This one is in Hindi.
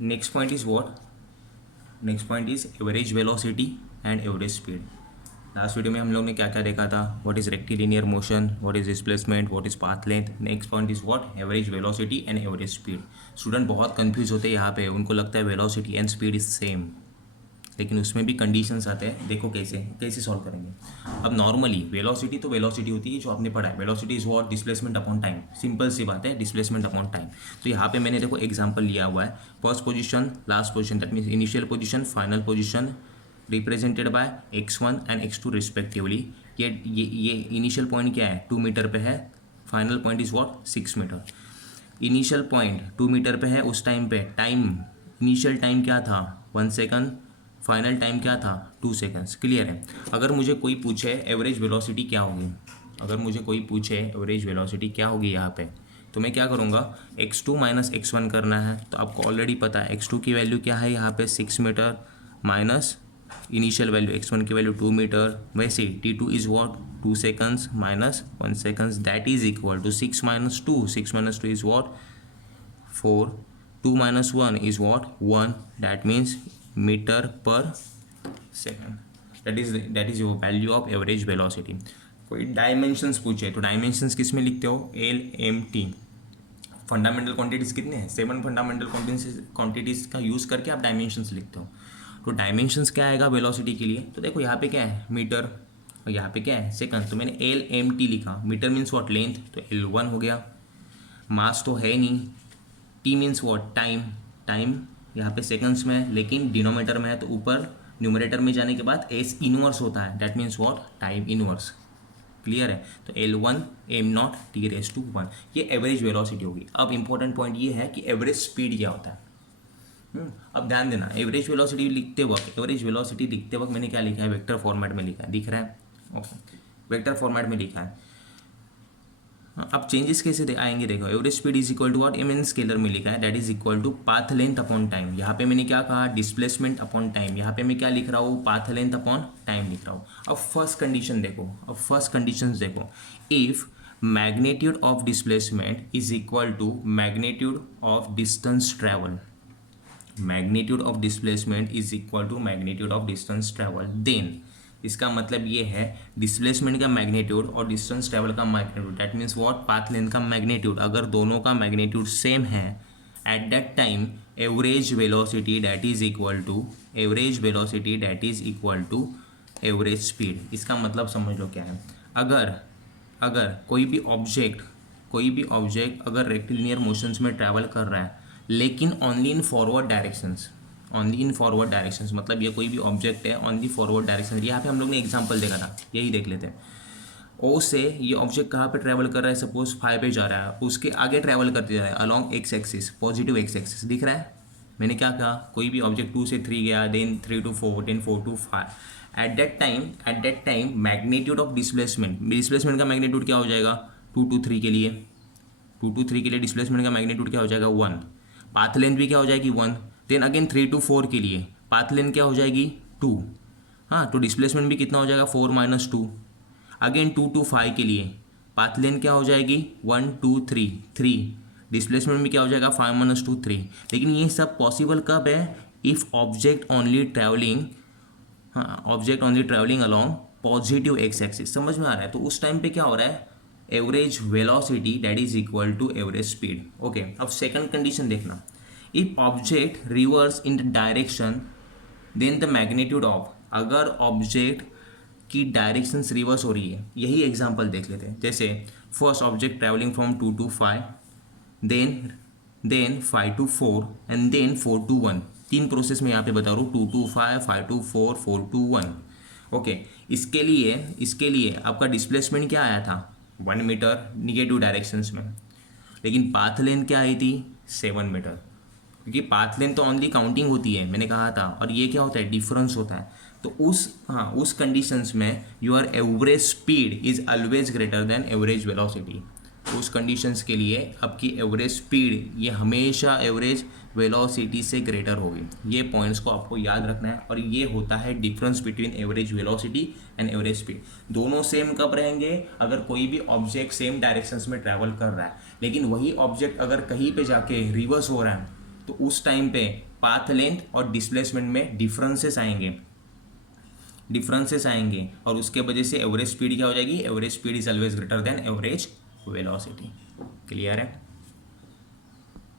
Next point is what, next point is average velocity and average speed. Last video में हम लोग ने क्या क्या देखा था, what is rectilinear motion, what is displacement, what is path length. Next point is what, average velocity and average speed. Student बहुत कंफ्यूज होते हैं यहाँ पे, उनको लगता है velocity and speed is same, लेकिन उसमें भी कंडीशंस आते हैं। देखो कैसे कैसे सॉल्व करेंगे। अब नॉर्मली वेलोसिटी तो वेलोसिटी होती है जो आपने पढ़ा है, velocity is what, displacement upon time. Simple सी बात है, डिस्प्लेसमेंट अपॉन टाइम। तो यहाँ पे मैंने देखो एग्जांपल लिया हुआ है, first position, last position, that means initial position, final position represented by x1 and x2 respectively. ये इनिशियल पॉइंट क्या है, 2 मीटर पे है, final point is what, 6 metre. Initial point 2 metre पे है, उस टाइम पे टाइम, इनिशियल टाइम क्या था 1 सेकंड, फाइनल टाइम क्या था 2 सेकंड्स। क्लियर है। अगर मुझे कोई पूछे एवरेज वेलोसिटी क्या होगी, अगर मुझे कोई पूछे एवरेज वेलोसिटी क्या होगी यहाँ पे, तो मैं क्या करूँगा, x2 माइनस x1 करना है। तो आपको ऑलरेडी पता है x2 की वैल्यू क्या है यहाँ पे 6 metre, minus initial value x1 की वैल्यू 2 मीटर। वैसे t2 is what 2 seconds minus 1 seconds, that is equal to 6 minus 2, 6 minus 2 is what 4, 2 minus 1 is what 1, that means meter per second, that is your value of average velocity। कोई डायमेंशंस पूछे तो डायमेंशंस किस में लिखते हो, LMT। फंडामेंटल क्वांटिटीज कितने हैं, 7 फंडामेंटल क्वांटिटीज का यूज़ करके आप डायमेंशंस लिखते हो। तो डायमेंशंस क्या आएगा वेलोसिटी के लिए, तो देखो यहाँ पे क्या है मीटर और यहाँ पे क्या है सेकंड। तो मैंने LMT लिखा, मीटर मीन्स व्हाट लेंथ, तो L1 हो गया। मास तो है नहीं, T means what time, time यहाँ पे सेकंड्स में है लेकिन डिनोमीटर में है, तो ऊपर न्यूमरेटर में जाने के बाद एस इनवर्स होता है, that means what time inverse. Clear है। तो L1 m0 t⁻⁴ ये एवरेज वेलोसिटी होगी। अब इंपॉर्टेंट पॉइंट ये है कि एवरेज स्पीड क्या होता है। अब ध्यान देना, एवरेज वेलोसिटी लिखते वक्त मैंने क्या लिखा है, वेक्टर फॉर्मेट में लिखा है, दिख रहा है, ओके वेक्टर फॉर्मेट में लिखा है। अब चेंजेस कैसे आएंगे, देखो average speed is equal to what, M N scalar में लिखा है, that is equal to path length upon time. यहाँ पे मैंने क्या कहा, डिस्प्लेसमेंट अपॉन टाइम, यहाँ पे मैं क्या लिख रहा हूँ, पाथ लेंथ अपॉन टाइम लिख रहा हूँ। अब फर्स्ट कंडीशन देखो, if magnitude of displacement is equal to magnitude of distance travel, magnitude of displacement is equal to magnitude of distance travel, then इसका मतलब ये है डिस्प्लेसमेंट का मैग्नीट्यूड और डिस्टेंस ट्रेवल का magnitude, that means what path length का मैग्नीट्यूड, अगर दोनों का मैग्नीट्यूड सेम है at that time average velocity that is equal to average speed. इसका मतलब समझ लो क्या है, अगर कोई भी ऑब्जेक्ट अगर रेक्टिलिनियर मोशंस में ट्रैवल कर रहा है लेकिन ओनली इन फॉरवर्ड डायरेक्शंस, मतलब ये कोई भी ऑब्जेक्ट है ऑनली फॉरवर्ड डायरेक्शन। यहाँ पे हम लोग ने एग्जांपल देखा था, यही देख लेते हैं। ओ से ये ऑब्जेक्ट कहाँ पे ट्रैवल कर रहा है, सपोज 5 पे जा रहा है, उसके आगे ट्रैवल करते जा रहा है along x axis, positive x axis दिख रहा है। मैंने क्या कहा, कोई भी ऑब्जेक्ट 2 से 3 गया, then 3 to 4, then 4 to 5, at that time magnitude of displacement का मैग्नीट्यूड क्या हो जाएगा, 2 to 3 के लिए डिस्प्लेसमेंट का मैग्नीट्यूड क्या हो जाएगा 1, पाथ लेंथ भी क्या हो जाएगी 1, देन अगेन 3 to 4 के लिए पाथ लेंथ क्या हो जाएगी 2, हाँ तो डिस्प्लेसमेंट भी कितना हो जाएगा 4 - 2, अगेन 2 to 5 के लिए पाथ लेंथ क्या हो जाएगी 1 2 3, डिस्प्लेसमेंट भी क्या हो जाएगा 5 - 2 3। लेकिन ये सब पॉसिबल कब है, if object only travelling along positive x axis, समझ में आ रहा है। तो उस टाइम पे क्या हो रहा है, average velocity that is equal to average speed. Okay, अब सेकंड कंडीशन देखना, if object reverse in the direction then the magnitude of, अगर ऑब्जेक्ट की डायरेक्शंस रिवर्स हो रही है, यही एग्जांपल देख लेते हैं। जैसे first object travelling from 2 to 5, then 5 to 4 and then 4 to 1, 3 process में यहाँ पे बता रहा हूँ, 2 to 5, 5 to 4, 4 to 1। ओके, इसके लिए आपका डिस्प्लेसमेंट क्या आया था 1 मीटर निगेटिव डायरेक्शंस में, लेकिन पाथ लेंथ क्या आई थी 7 मीटर, क्योंकि पाथ लेंथ तो ओनली काउंटिंग होती है, मैंने कहा था, और ये क्या होता है डिफरेंस होता है। तो उस कंडीशंस में your average speed is always greater than average velocity. उस कंडीशंस के लिए आपकी एवरेज स्पीड ये हमेशा एवरेज वेलोसिटी से ग्रेटर होगी। ये पॉइंट्स को आपको याद रखना है, और ये होता है difference between average velocity and average speed. दोनों सेम कब रहेंगे, अगर कोई भी ऑब्जेक्ट सेम डायरेक्शंस में ट्रैवल कर रहा है, लेकिन वही ऑब्जेक्ट अगर कहीं पे जाके रिवर्स हो रहा है, तो उस टाइम पे पाथ लेंथ और डिस्प्लेसमेंट में डिफरेंसेस आएंगे और उसके वजह से एवरेज स्पीड क्या हो जाएगी, average speed is always greater than average velocity. Clear है?